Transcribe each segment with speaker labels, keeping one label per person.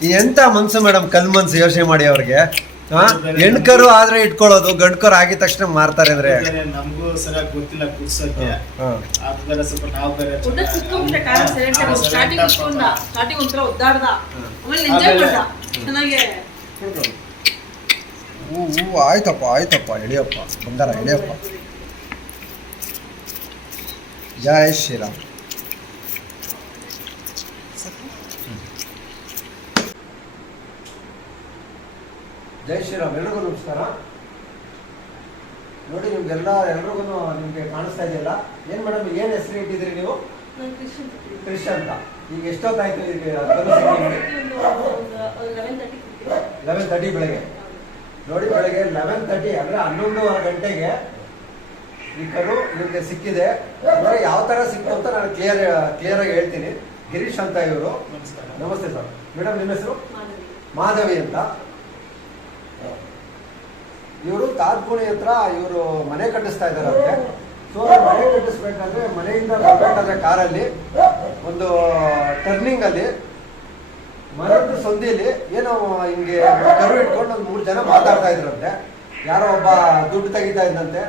Speaker 1: ಎಂತ ಮನ್ಸು ಮೇಡಮ್ ಕಲ್ ಮನ್ಸು ಯೋಚನೆ ಮಾಡಿ ಅವ್ರಿಗೆ? ಹಾ ಹೆಣ್ಕರು ಆದ್ರೆ ಇಟ್ಕೊಳ್ಳೋದು ಗಂಡ್ಕರು ಆಗಿದ ತಕ್ಷಣ ಮಾರ್ತಾರೆ ಅಂದ್ರೆ?
Speaker 2: ಬೇರೆ ನಮಗೂ ಸರಿಯಾಗಿ ಗೊತ್ತಿಲ್ಲ ಕುಡ್ಸೋಕೆ
Speaker 1: ಹಾ.
Speaker 2: ಸ್ವಲ್ಪ ನಾವು ಬೇರೆ
Speaker 3: ಊಟ ಕುತ್ಕೊಂಡ್ಬಿಟ್ಟೆ ಕಾಲ ಸೈಲೆಂಟ್ ಸ್ಟಾರ್ಟಿಂಗ್
Speaker 2: silent
Speaker 3: ಸ್ಟಾರ್ಟಿಂಗ್ ಒಂಥರ ಒದ್ದಾಡ್ದ ಆಮೇಲೆ ಎಂಜಾಯ್
Speaker 2: ಆಮೇಲೆ-
Speaker 3: ಮಾಡ್ದ. ಚೆನ್ನಾಗಿ.
Speaker 1: ಹೂ ಹೂ ಆಯ್ತಪ್ಪ ಆಯ್ತಪ್ಪ ಎಳಿಯಪ್ಪ ಬಂಗಾರ ಎಳಿಯಪ್ಪ. ಜಯ ಶ್ರೀರಾಮ್. ಜೈ ಶ್ರೀರಾಮ್ ಎಲ್ರಿಗೂ ನಮಸ್ಕಾರ. ನೋಡಿ ನಿಮ್ಗೆಲ್ಲ ಎಲ್ರಿಗೂ ನಿಮ್ಗೆ ಕಾಣಿಸ್ತಾ ಇದೆಯಲ್ಲ? ಏನ್ ಮೇಡಮ್ ಏನ್ ಹೆಸರು ಇಟ್ಟಿದ್ರಿ ನೀವು. ಕ್ರಿಶ್ ಅಂತ ಈಗ ಎಷ್ಟೊತ್ತಾಯ್ತು ಈಗ ಸಿಕ್ಕಿ
Speaker 3: ಲೆವೆನ್ ತರ್ಟಿ
Speaker 1: ಬೆಳಗ್ಗೆ. ನೋಡಿ ಬೆಳಗ್ಗೆ ಲೆವೆನ್ ತರ್ಟಿ ಅಂದ್ರೆ ಹನ್ನೊಂದುವರೆ ಗಂಟೆಗೆ ಈ ಕರು ನಿಮಗೆ ಸಿಕ್ಕಿದೆ. ಅಂದ್ರೆ ಯಾವ ತರ ಸಿಕ್ತು ಅಂತ ನಾನು ಕ್ಲಿಯರ್ ಕ್ಲಿಯರ್ ಆಗಿ ಹೇಳ್ತೀನಿ. ಗಿರೀಶ್ ಅಂತ ಇವರು.
Speaker 2: ನಮಸ್ಕಾರ.
Speaker 1: ನಮಸ್ತೆ ಸರ್. ಮೇಡಮ್ ನಿಮ್ಮ ಹೆಸರು? ಮಾಧವಿ ಅಂತ. ಇವರು ತಾತ್ಪುಣಿ ಹತ್ರ ಇವರು ಮನೆ ಕಟ್ಟಿಸ್ತಾ ಇದಾರಂತೆ ಸೊ ಮನೆ ಕಟ್ಟಿಸ್ಬೇಕಾದ್ರೆ ಮನೆಯಿಂದ ಬರ್ಬೇಕಾದ್ರೆ ಕಾರಲ್ಲಿ ಒಂದು ಟರ್ನಿಂಗ್ ಅಲ್ಲಿ ಮರದ ಸಂದಿಲಿ ಏನೋ ಹಿಂಗೆ ಕರು ಇಟ್ಕೊಂಡು ಒಂದು ಮೂರು ಜನ ಮಾತಾಡ್ತಾ ಇದ್ರಂತೆ. ಯಾರೋ ಒಬ್ಬ ದುಡ್ಡು ತೆಗಿತಾ ಇದ್ದಂತೆ.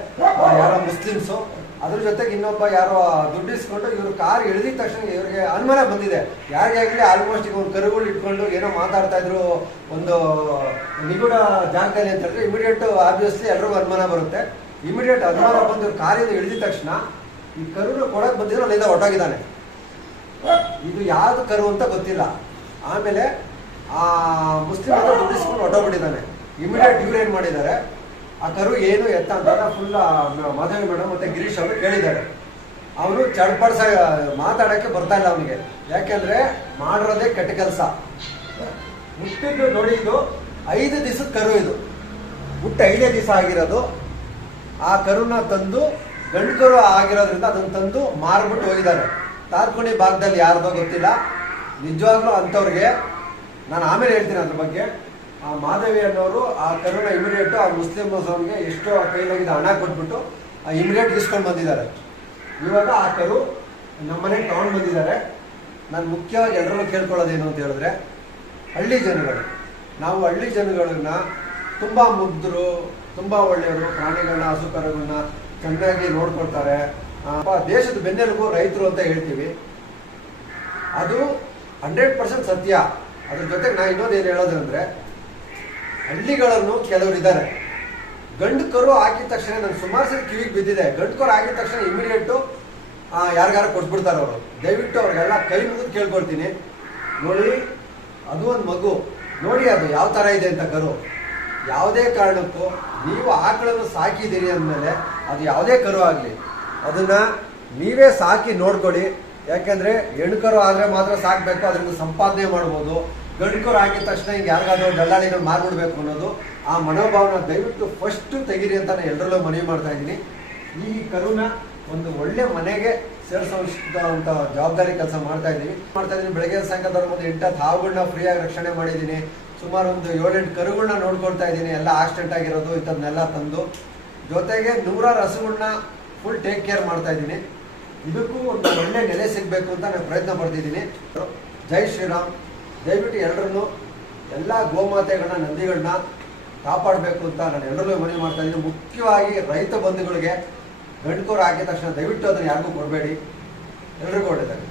Speaker 1: ಯಾರೋ ಮುಸ್ಲಿಮ್ಸು. ಅದ್ರ ಜೊತೆಗೆ ಇನ್ನೊಬ್ಬ ಯಾರೋ ದುಡ್ಡು ಇಸ್ಕೊಂಡು ಇವರು ಕಾರ್ ಇಳಿದಿದ ತಕ್ಷಣ ಇವ್ರಿಗೆ ಅನುಮಾನ ಬಂದಿದೆ. ಯಾರಿಗಾಗಲಿ ಆಲ್ಮೋಸ್ಟ್ ಈಗ ಒಂದು ಕರುಗಳು ಇಟ್ಕೊಂಡು ಏನೋ ಮಾತಾಡ್ತಾ ಇದ್ರು ಒಂದು ನಿಗೂಢ ಜಾಗದಲ್ಲಿ ಅಂತ ಹೇಳಿದ್ರೆ ಇಮಿಡಿಯೇಟ್ ಆಬ್ವಿಯಸ್ಲಿ ಎಲ್ರಿಗೂ ಅನುಮಾನ ಬರುತ್ತೆ. ಇಮಿಡಿಯೇಟ್ ಅನುಮಾನ ಬಂದು ಕಾರಿಂದ ಇಳಿದ ತಕ್ಷಣ ಈ ಕರುಗಳು ಕೊಡಕ್ ಬಂದಿದ್ರು ಅಲ್ಲಿಂದ ಹೊಟ್ಟೋಗಿದ್ದಾನೆ ಇದು ಯಾವ್ದು ಕರು ಅಂತ ಗೊತ್ತಿಲ್ಲ. ಆಮೇಲೆ ಆ ಮುಸ್ಲಿಮ್ ದುಡ್ಡಿಸ್ಕೊಂಡು ಹೊಟ್ಟೋಗ್ಬಿಟ್ಟಿದ್ದಾನೆ ಇಮಿಡಿಯೇಟ್ ಇವ್ರು ಏನ್ ಮಾಡಿದ್ದಾರೆ? ಆ ಕರು ಏನು ಎತ್ತ ಅಂತ ಫುಲ್ ಮಾಧವಿ ಮೇಡಮ್ ಮತ್ತೆ ಗಿರೀಶ್ ಅವರು ಕೇಳಿದ್ದಾರೆ. ಅವನು ಚಡ್ಪಡ್ಸ ಮಾತಾಡಕ್ಕೆ ಬರ್ತಾ ಇಲ್ಲ ಅವನಿಗೆ. ಯಾಕೆಂದ್ರೆ ಮಾಡಿರೋದೇ ಕೆಟ್ಟ ಕೆಲಸ. ಹುಟ್ಟಿದ್ದು ನೋಡಿ ಇದು, ಐದು ದಿವಸದ ಕರು ಇದು. ಹುಟ್ಟು ಐದೇ ದಿವಸ ಆಗಿರೋದು. ಆ ಕರುನ ತಂದು ಗಂಡು ಕರು ಆಗಿರೋದ್ರಿಂದ ಅದನ್ನ ತಂದು ಮಾರ್ಬಿಟ್ಟು ಹೋಗಿದ್ದಾರೆ. ತಾರ್ಕುಣಿ ಭಾಗದಲ್ಲಿ ಯಾರ್ದೋ ಗೊತ್ತಿಲ್ಲ. ನಿಜವಾಗ್ಲೂ ಅಂಥವ್ರಿಗೆ, ನಾನು ಆಮೇಲೆ ಹೇಳ್ತೀನಿ ಅದ್ರ ಬಗ್ಗೆ. ಆ ಮಾಧವಿ ಅನ್ನೋರು ಆ ಕರುನ ಇಮಿಡಿಯೇಟ್ ಆ ಮುಸ್ಲಿಂ ಮುಸಲ್ಮಾನ್ಗೆ ಎಷ್ಟೋ ಕೈಲಾಗಿದ್ದ ಹಣ ಕೊಟ್ಬಿಟ್ಟು ಆ ಇಮಿಡಿಯೇಟ್ ಇಸ್ಕೊಂಡು ಬಂದಿದ್ದಾರೆ. ಇವಾಗ ಆ ಕರು ನಮ್ಮನೆಗೆ ತಗೊಂಡು ಬಂದಿದ್ದಾರೆ. ನಾನು ಮುಖ್ಯವಾಗಿ ಎಲ್ಲರೂ ಕೇಳ್ಕೊಳ್ಳೋದೇನು ಅಂತ ಹೇಳಿದ್ರೆ ಹಳ್ಳಿ ಜನಗಳು. ನಾವು ಹಳ್ಳಿ ಜನಗಳನ್ನ ತುಂಬ ಮುಗ್ಧರು, ತುಂಬ ಒಳ್ಳೆಯವರು, ಪ್ರಾಣಿಗಳನ್ನ, ಹಸುಕರುಗಳನ್ನ ಚೆನ್ನಾಗಿ ನೋಡ್ಕೊಳ್ತಾರೆ. ದೇಶದ ಬೆನ್ನೆಲುಬು ರೈತರು ಅಂತ ಹೇಳ್ತೀವಿ. ಅದು ಹಂಡ್ರೆಡ್ ಪರ್ಸೆಂಟ್ ಸತ್ಯ. ಅದ್ರ ಜೊತೆಗೆ ನಾ ಇನ್ನೊಂದು ಏನು ಹೇಳೋದಂದ್ರೆ ಹಳ್ಳಿಗಳನ್ನು ಕೆಲವರು ಇದ್ದಾರೆ. ಗಂಡು ಕರು ಹಾಕಿದ ತಕ್ಷಣ ನಾನು ಸುಮಾರು ಸರಿ ಕಿವಿಗೆ ಬಿದ್ದಿದೆ. ಗಂಡು ಕರು ಆಗಿದ ತಕ್ಷಣ ಇಮಿಡಿಯೇಟು ಯಾರಿಗಾರ ಕೊಟ್ಬಿಡ್ತಾರೆ ಅವರು. ದಯವಿಟ್ಟು ಅವ್ರಿಗೆಲ್ಲ ಕೈ ಮುಗಿದು ಕೇಳ್ಕೊಳ್ತೀನಿ. ನೋಡಿ, ಅದು ಒಂದು ಮಗು. ನೋಡಿ ಅದು ಯಾವ ಥರ ಇದೆ ಅಂತ ಕರು. ಯಾವುದೇ ಕಾರಣಕ್ಕೂ ನೀವು ಆಕಳನ್ನು ಸಾಕಿದ್ದೀರಿ ಅಂದಮೇಲೆ ಅದು ಯಾವುದೇ ಕರು ಆಗಲಿ. ಅದನ್ನ ನೀವೇ ಸಾಕಿ ನೋಡ್ಕೊಳ್ಳಿ ಯಾಕೆಂದ್ರೆ ಹೆಣ್ಕರು ಆದರೆ ಮಾತ್ರ ಸಾಕ್ಬೇಕು ಅದರಿಂದ ಸಂಪಾದನೆ ಮಾಡ್ಬೋದು. ಗಂಡ್ಕರು ಆಗಿದ ತಕ್ಷಣ ಹಿಂಗೆ ಯಾರಿಗಾದ್ರೂ ದಲ್ಲಾಳಿಗಳು ಮಾರ್ಬಿಡ್ಬೇಕು ಅನ್ನೋದು ಆ ಮನೋಭಾವನ ದಯವಿಟ್ಟು ಫಸ್ಟ್ ತೆಗೀರಿ ಅಂತ ನಾನು ಎಲ್ಲರಲ್ಲೂ ಮನವಿ ಮಾಡ್ತಾ ಇದ್ದೀನಿ. ಈ ಕರುನ ಒಂದು ಒಳ್ಳೆ ಮನೆಗೆ ಸೇರಿಸುವಂತ ಜವಾಬ್ದಾರಿ ಕೆಲಸ ಮಾಡ್ತಾ ಇದ್ದೀನಿ. ಮಾಡ್ತಾ ಇದ್ದೀನಿ. ಬೆಳಗ್ಗೆ ಸಂಘದವ್ರ ಒಂದು ಎಂಟತ್ತು ಹಾವುಗಳನ್ನ ಫ್ರೀಯಾಗಿ ರಕ್ಷಣೆ ಮಾಡಿದ್ದೀನಿ. ಸುಮಾರು ಒಂದು ಏಳೆಂಟು ಕರುಗಳನ್ನ ನೋಡ್ಕೊಳ್ತಾ ಇದ್ದೀನಿ. ಎಲ್ಲ ಆಕ್ಸಿಡೆಂಟ್ ಆಗಿರೋದು, ಇಂಥದ್ನೆಲ್ಲ ತಂದು. ಜೊತೆಗೆ ನೂರಾರು ಹಸುಗಳನ್ನ ಫುಲ್ ಟೇಕ್ ಕೇರ್ ಮಾಡ್ತಾ ಇದ್ದೀನಿ. ಇದಕ್ಕೂ ಒಂದು ಒಳ್ಳೆ ನೆಲೆ ಸಿಗಬೇಕು ಅಂತ ನಾನು ಪ್ರಯತ್ನ ಪಡ್ತಿದ್ದೀನಿ. ಜೈ ಶ್ರೀರಾಮ್. ದಯವಿಟ್ಟು ಎಲ್ಲರನ್ನು ಎಲ್ಲ ಗೋಮಾತೆಗಳನ್ನ, ನಂದಿಗಳನ್ನ ಕಾಪಾಡಬೇಕು ಅಂತ ನಾನು ಎಲ್ಲರಲ್ಲೂ ಮನವಿ ಮಾಡ್ತಾ ಇದ್ದೀನಿ. ಮುಖ್ಯವಾಗಿ ರೈತ ಬಂಧುಗಳಿಗೆ ಗಂಡ್ಕೋರು ಹಾಕಿದ ತಕ್ಷಣ ದಯವಿಟ್ಟು ಅದನ್ನು ಯಾರಿಗೂ ಕೊಡಬೇಡಿ. ಎಲ್ರಿಗೂ ಒಳ್ಳೆಯದಾಗಿ